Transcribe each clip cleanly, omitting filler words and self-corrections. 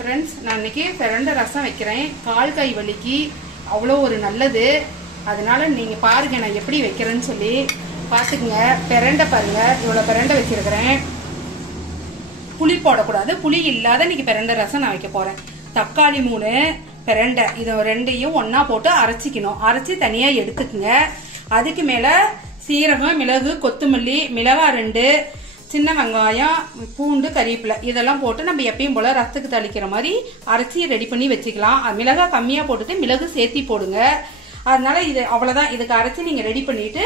Friends, நான் இன்னைக்கு பிரண்டை ரசம் வைக்கிறேன். கால் கை வலிக்கு அவ்வளோ ஒரு நல்லது. அதனால நீங்க பாருங்க நான் எப்படி வைக்கிறேன்னு சொல்லி பார்த்துக்குங்க. பிரண்டை பாருங்க, இவ்வளோ பிரண்டை வச்சிருக்கிறேன். புளி போடக்கூடாது, புளி இல்லாத இன்னைக்கு பிரண்டை ரசம் நான் வைக்க போறேன். தக்காளி 3, பிரண்டை இது ரெண்டையும் ஒன்னா போட்டு அரைச்சிக்கணும். அரைச்சி தனியா எடுத்துக்குங்க. அதுக்கு மேல சீரகம், மிளகு, கொத்தமல்லி, மிளகாய் 2, சின்ன வெங்காயம், பூண்டு, கறிவேப்பிலை இதெல்லாம் போட்டு நம்ம எப்பயும் போல ரசத்துக்கு தளிக்கிற மாதிரி அரைச்சி ரெடி பண்ணி வச்சுக்கலாம். மிளகாய் கம்மியா போட்டுட்டு மிளகு சேர்த்தி போடுங்க. அதனால இது அவ்வளவுதான். இதுக்கு அரைச்சி நீங்க ரெடி பண்ணிட்டு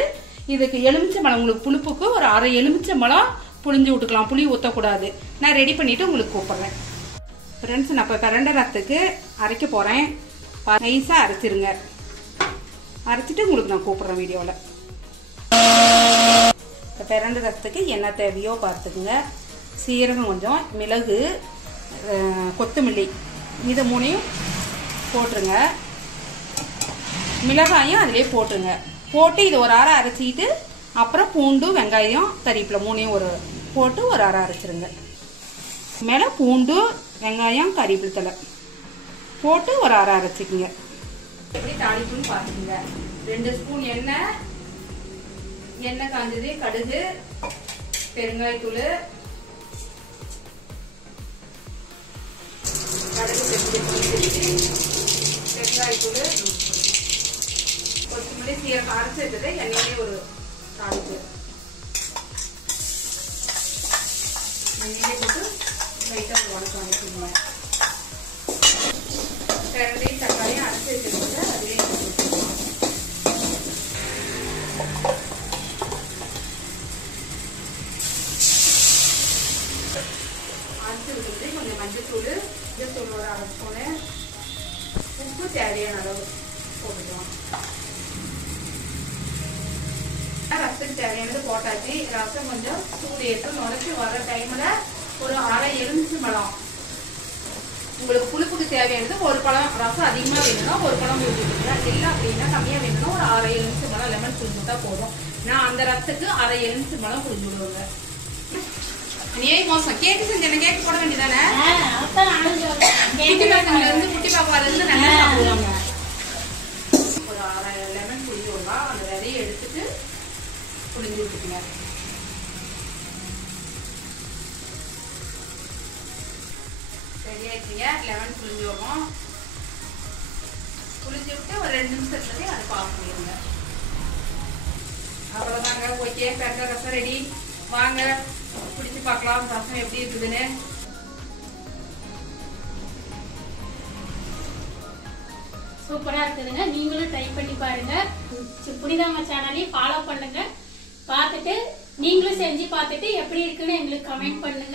இதுக்கு எலுமிச்சம்பழம், உங்களுக்கு புளிப்புக்கு ஒரு அரை எலுமிச்சம்பழம் புளிஞ்சு விட்டுக்கலாம். புளி ஊற்றக்கூடாது. நான் ரெடி பண்ணிட்டு உங்களுக்கு கூப்பிடுறேன். ஃப்ரெண்ட்ஸ், நான் இப்போ பிரண்டை ரசத்துக்கு அரைக்க போறேன். நைஸா அரைச்சிருங்க. அரைச்சிட்டு உங்களுக்கு நான் கூப்பிடுறேன் வீடியோவில். இப்போ பிரண்டை ரசத்துக்கு என்ன தேவையோ பார்த்துக்குங்க. சீரகம் கொஞ்சம், மிளகு, கொத்தமல்லி இது 3யும் போட்டுருங்க. மிளகாயும் அதிலே போட்டுருங்க. போட்டு இது ஒரு அரை அரைச்சிட்டு அப்புறம் பூண்டு, வெங்காயம், கறிவேப்பிலை 3யும் ஒரு போட்டு ஒரு அரை அரைச்சிருங்க. மேலே பூண்டு, வெங்காயம், கறிவேப்பிலை தழை போட்டு ஒரு அரை அரைச்சிக்குங்க. எப்படி தாளிப்புன்னு பார்த்துக்குங்க. 2 ஸ்பூன் எண்ணெய் காஞ்சது, கடுகு, பெருங்காயத்தூள், பெருங்காயத்தூள், கொத்தமல்லி, சீரகம் அரைச்சிருக்குது எண்ணெயிலே ஒரு தாளிப்பு. எண்ணெயிலே போட்டு லைட்டா உடச்சு அரைச்சிடுங்க. பிரண்டையும் தக்காளியும் அரைச்சி வச்சிருக்குது அதுலேயே அரைச்சிருக்குது. கொஞ்சம் மஞ்சத்தூள், ஒரு அரை ஸ்பூனு, உப்பு தேவையான அளவு போட்டுக்கலாம். ரசத்துக்கு தேவையானது போட்டாச்சு. ரசம் கொஞ்சம் சூடு ஏற்று நுழைச்சி வர டைம்ல ஒரு அரை எலுமிச்சம்பழம், உங்களுக்கு புளிப்புக்கு தேவையானது ஒரு பழம். ரசம் அதிகமா வேணும்னா ஒரு பழம் புளிஞ்சுக்கோங்க. இல்லை அப்படின்னா கம்மியா வேணும்னா ஒரு அரை எலுமிச்சம்பழம் லெமன் புளிஞ்சுட்டா போதும். நான் அந்த ரசத்துக்கு அரை எலுமிச்சம்பழம் புளிஞ்சு விடுவேங்க. ஏன் மோசம் கேக்கு செஞ்சேன், கேக்கு போட வேண்டியதானே? குட்டி பாப்பால இருந்து நல்லா சாப்பிடுவாங்க. ஒரு அரை லெமன் புளிஞ்சு விடுவா. அந்த விதையை எடுத்துட்டு புளிஞ்சு விட்டுக்குங்க. ரெடி ஆயிடுச்சுங்க. லெமன் புளிஞ்சு விடுவோம். புளிஞ்சு விட்டு ஒரு 2 நிமிஷத்துலேயே அதை ஆஃப் பண்ணிடுங்க. அவ்வளோதாங்க. ஓகே, பிரண்டை ரசம் ரெடி. வாங்க பிடிச்சி பார்க்கலாம் ரசம் எப்படி இருக்குதுன்னு. சூப்பரா இருக்குதுங்க. நீங்களும் ட்ரை பண்ணி பாருங்க. புனிதாம்மா சேனலையும் ஃபாலோ பண்ணுங்க. பார்த்துட்டு நீங்களும் செஞ்சு பார்த்துட்டு எப்படி இருக்குன்னு எங்களுக்கு கமெண்ட் பண்ணுங்க.